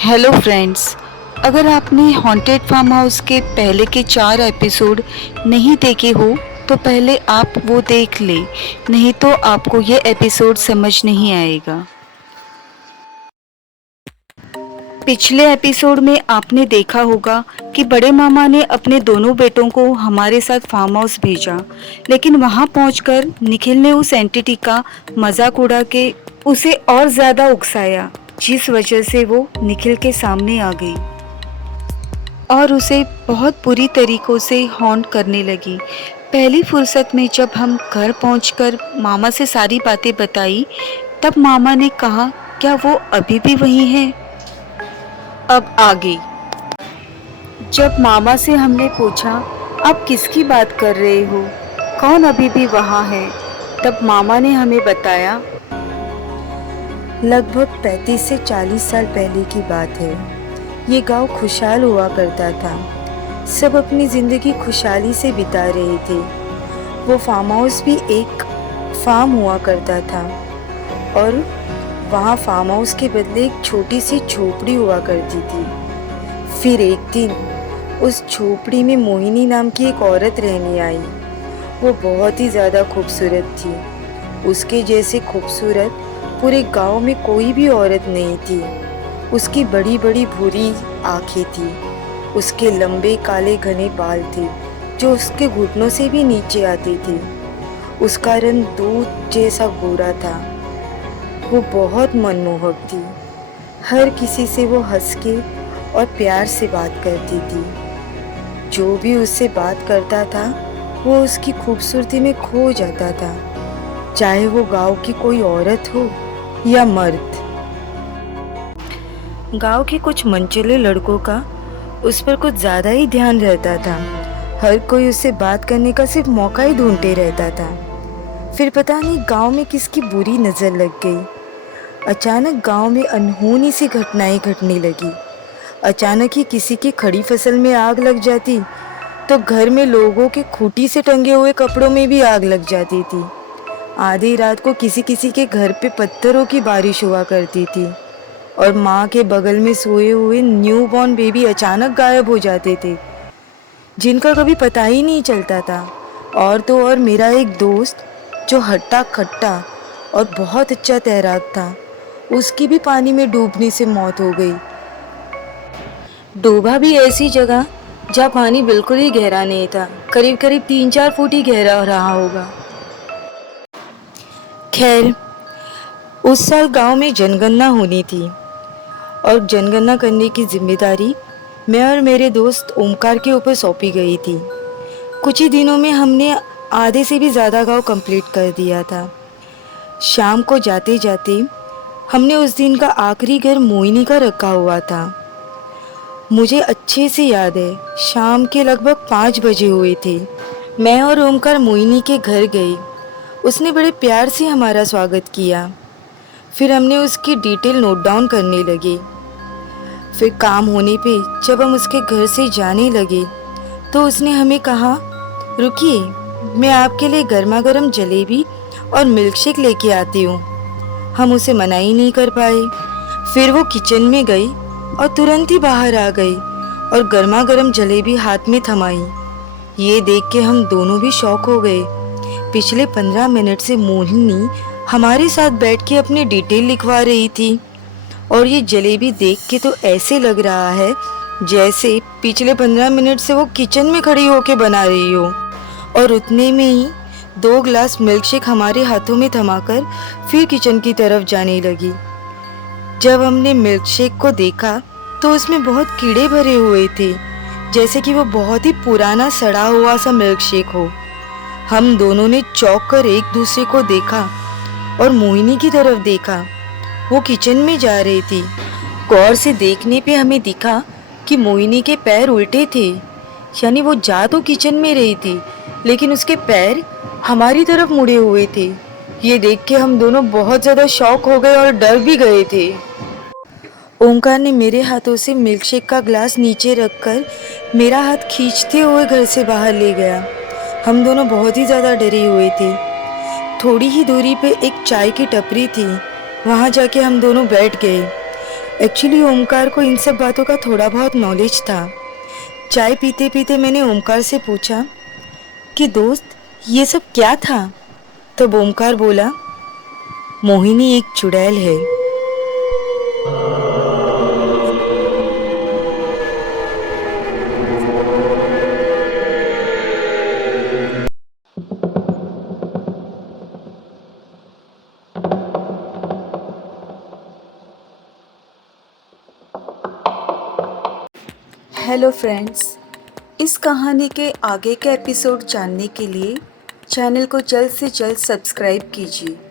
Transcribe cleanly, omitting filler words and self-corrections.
Hello friends. अगर आपने haunted farm house के पहले के 4 एपिसोड नहीं देखे हो तो पहले आप वो देख ले, नहीं तो आपको ये एपिसोड समझ नहीं आएगा। पिछले एपिसोड में आपने देखा होगा कि बड़े मामा ने अपने दोनों बेटों को हमारे साथ फार्म हाउस भेजा, लेकिन वहां पहुंचकर निखिल ने उस एंटिटी का मजाक उड़ा के उसे और ज्यादा उकसाया, जिस वजह से वो निखिल के सामने आ गई और उसे बहुत बुरी तरीकों से हॉन्ट करने लगी। पहली फुर्सत में जब हम घर पहुंचकर मामा से सारी बातें बताई, तब मामा ने कहा, क्या वो अभी भी वहीं है? अब आगे जब मामा से हमने पूछा, आप किसकी बात कर रहे हो, कौन अभी भी वहाँ है, तब मामा ने हमें बताया, लगभग 35 से 40 साल पहले की बात है। ये गांव खुशहाल हुआ करता था। सब अपनी जिंदगी खुशहाली से बिता रहे थे। वो फार्म हाउस भी एक फार्म हुआ करता था और वहाँ फार्म हाउस के बदले एक छोटी सी झोपड़ी हुआ करती थी। फिर एक दिन उस झोपड़ी में मोहिनी नाम की एक औरत रहने आई। वो बहुत ही ज़्यादा खूबसूरत थी। उसके जैसे खूबसूरत पूरे गांव में कोई भी औरत नहीं थी। उसकी बड़ी बड़ी भूरी आंखें थी। उसके लंबे काले घने बाल थे जो उसके घुटनों से भी नीचे आते थे। उसका रंग दूध जैसा गोरा था। वो बहुत मनमोहक थी। हर किसी से वो हंस के और प्यार से बात करती थी। जो भी उससे बात करता था वो उसकी खूबसूरती में खो जाता था, चाहे वो गांव की कोई औरत हो या मर्द। गांव के कुछ मनचले लड़कों का उस पर कुछ ज़्यादा ही ध्यान रहता था। हर कोई उससे बात करने का सिर्फ मौका ही ढूंढते रहता था। फिर पता नहीं गांव में किसकी बुरी नज़र लग गई। अचानक गांव में अनहोनी सी घटनाएं घटने लगी। अचानक ही किसी की खड़ी फसल में आग लग जाती तो घर में लोगों के खूंटी से टंगे हुए कपड़ों में भी आग लग जाती थी। आधी रात को किसी किसी के घर पे पत्थरों की बारिश हुआ करती थी और माँ के बगल में सोए हुए न्यू बॉर्न बेबी अचानक गायब हो जाते थे, जिनका कभी पता ही नहीं चलता था। और तो और मेरा एक दोस्त जो हट्टा खट्टा और बहुत अच्छा तैराक था, उसकी भी पानी में डूबने से मौत हो गई। डूबा भी ऐसी जगह जहाँ पानी बिल्कुल ही गहरा नहीं था, करीब करीब 3-4 फुट ही गहरा रहा होगा। खैर, उस साल गांव में जनगणना होनी थी और जनगणना करने की जिम्मेदारी मैं और मेरे दोस्त ओमकार के ऊपर सौंपी गई थी। कुछ ही दिनों में हमने आधे से भी ज़्यादा गांव कंप्लीट कर दिया था। शाम को जाते जाते हमने उस दिन का आखिरी घर मोहिनी का रखा हुआ था। मुझे अच्छे से याद है, शाम के लगभग 5 बजे हुए थे। मैं और ओमकार मोहिनी के घर गए। उसने बड़े प्यार से हमारा स्वागत किया। फिर हमने उसकी डिटेल नोट डाउन करने लगे। फिर काम होने पे जब हम उसके घर से जाने लगे तो उसने हमें कहा, रुकिए, मैं आपके लिए गर्मा गर्म जलेबी और मिल्कशेक लेके आती हूँ। हम उसे मना ही नहीं कर पाए। फिर वो किचन में गई और तुरंत ही बाहर आ गई और गर्मा गर्म जलेबी हाथ में थमाई। ये देख के हम दोनों भी शॉक हो गए। पिछले 15 मिनट से मोहिनी हमारे साथ बैठ के अपनी डिटेल लिखवा रही थी और ये जलेबी देख के तो ऐसे लग रहा है जैसे पिछले 15 मिनट से वो किचन में खड़ी होके बना रही हो। और उतने में ही 2 ग्लास मिल्कशेक हमारे हाथों में थमाकर फिर किचन की तरफ जाने लगी। जब हमने मिल्कशेक को देखा तो उसमें बहुत कीड़े भरे हुए थे, जैसे कि वो बहुत ही पुराना सड़ा हुआ सा मिल्कशेक हो। हम दोनों ने चौंक कर एक दूसरे को देखा और मोहिनी की तरफ देखा। वो किचन में जा रही थी। गौर से देखने पे हमें दिखा कि मोहिनी के पैर उल्टे थे, यानी वो जा तो किचन में रही थी लेकिन उसके पैर हमारी तरफ मुड़े हुए थे। ये देख के हम दोनों बहुत ज़्यादा शॉक हो गए और डर भी गए थे। ओंकार ने मेरे हाथों से मिल्कशेक का ग्लास नीचे रखकर मेरा हाथ खींचते हुए घर से बाहर ले गया। हम दोनों बहुत ही ज़्यादा डरे हुए थे। थोड़ी ही दूरी पे एक चाय की टपरी थी, वहाँ जाके हम दोनों बैठ गए। एक्चुअली ओमकार को इन सब बातों का थोड़ा बहुत नॉलेज था। चाय पीते पीते मैंने ओमकार से पूछा कि दोस्त, ये सब क्या था? तब ओमकार बोला, मोहिनी एक चुड़ैल है। हेलो फ्रेंड्स, इस कहानी के आगे के एपिसोड जानने के लिए चैनल को जल्द से जल्द सब्सक्राइब कीजिए।